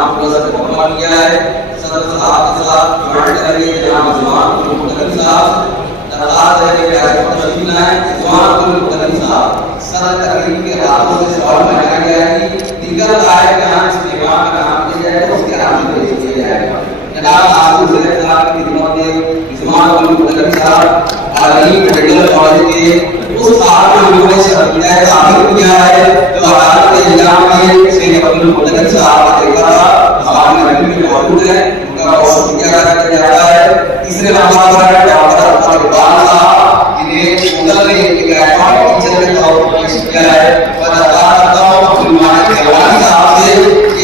जनाब प्रोफेसर मोहम्मद किया है सदर साहब के साथ ज्वाइंट करेंगे जनाब जमान मुतकलम साहब दरखास्त है कि ऐसे तशरीफ लाएं जमान मुतकलम साहब सदर तकरीब के हाथों से सवाल बनाया गया है कि दीगर आए के यहाँ इस इमाम का नाम किया जाएगा उसके हाथ में भेज दिया जाएगा जनाब आसिफ ज़ैद साहब की खिदमत में जमान मुतकलम साहब आलिम मेडिकल कॉलेज के उस साहब ने उन्होंने शर्तिया दाखिल किया है जो अदालत के इल्जाम में सैयद अब्दुल मुतकलम साहब का देखा था हमारे महफिल में मौजूद है उनका बहुत शुक्रिया अदा किया जाता है। तीसरे नंबर पर डॉक्टर अब्दुल इकबाल साहब जिन्हें मुगल ने एक एडवांस टीचर के तौर पर पेश किया है और अदा करता हूं अब्दुल मालिक जवानी साहब से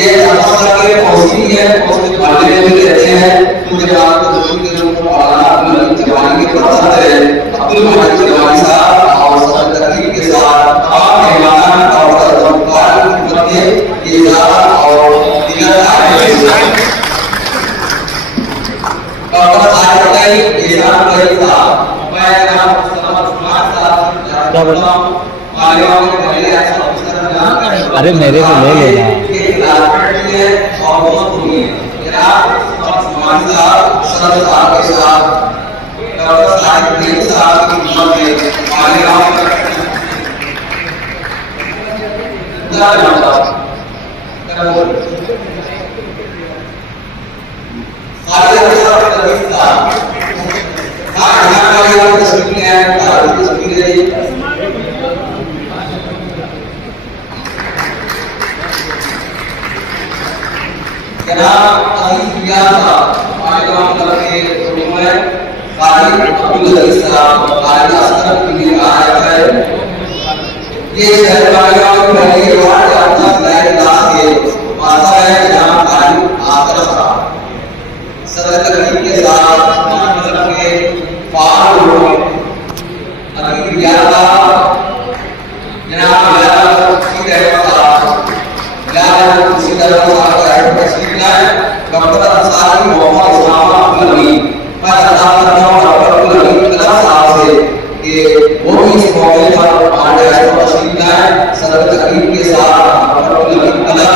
ये अफसर के पहुंची है उसके मामले में रहते हैं तो जनाब को दोनों के रूप में मौलाना अब्दुल जवानी के पसंद है अब्दुल मालिक जवानी साहब और सदर तकरीब के साथ तमाम मेहमान डॉक्टर अब्दुल की खिदमत में ये इजाज़त और दीगर डॉक्टर साहब बताइए एहसान भाई साहब मैं जनाब मुस्तफा उस्मान साहब क्या बोल रहा हूं मालियों के पहले ऐसा अफसर ना अरे मेरे को ले लेना ये क्लासमेट है और बहुत हुई है जनाब मुस्तफा उस्मान साहब सदर साहब के साथ डॉक्टर साहिब साहब की खिदमत में मालियों ये शहरवालियों की पहली बार अपना फ्लैग ला के माता है जहां तारीफ आकर साहब सदर तकरीब के साथ मतलब के फार लोग अभी यादा जनाब यादा की रहमत साहब यादा खुशी तरह साहब का तशरीफ लाए डॉक्टर अंसारी मोहम्मद उस्मान अब्दुल अमीन मैं अदा करता हूं डॉक्टर अब्दुल अमीन कला साहब से कि वो भी इस मौके पर हमारे तशरीफ लाए सदर तकरीब के साथ डॉक्टर अब्दुल अमीन कला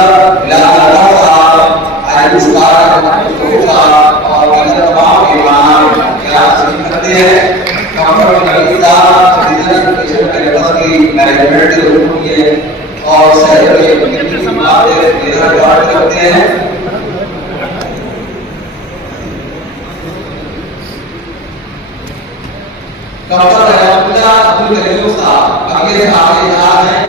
बिलाल साहब आयु उस्ताद साहब और दीगर तमाम मेहमान क्या तशरीफ करते हैं डॉक्टर अब्दुल अमीन साहब डिजिटल एजुकेशन कैंपस की मैनेजमेंट के रूप में और शहर में समाज करते हैं डॉक्टर अब्दुल करीम साहब आगे आगे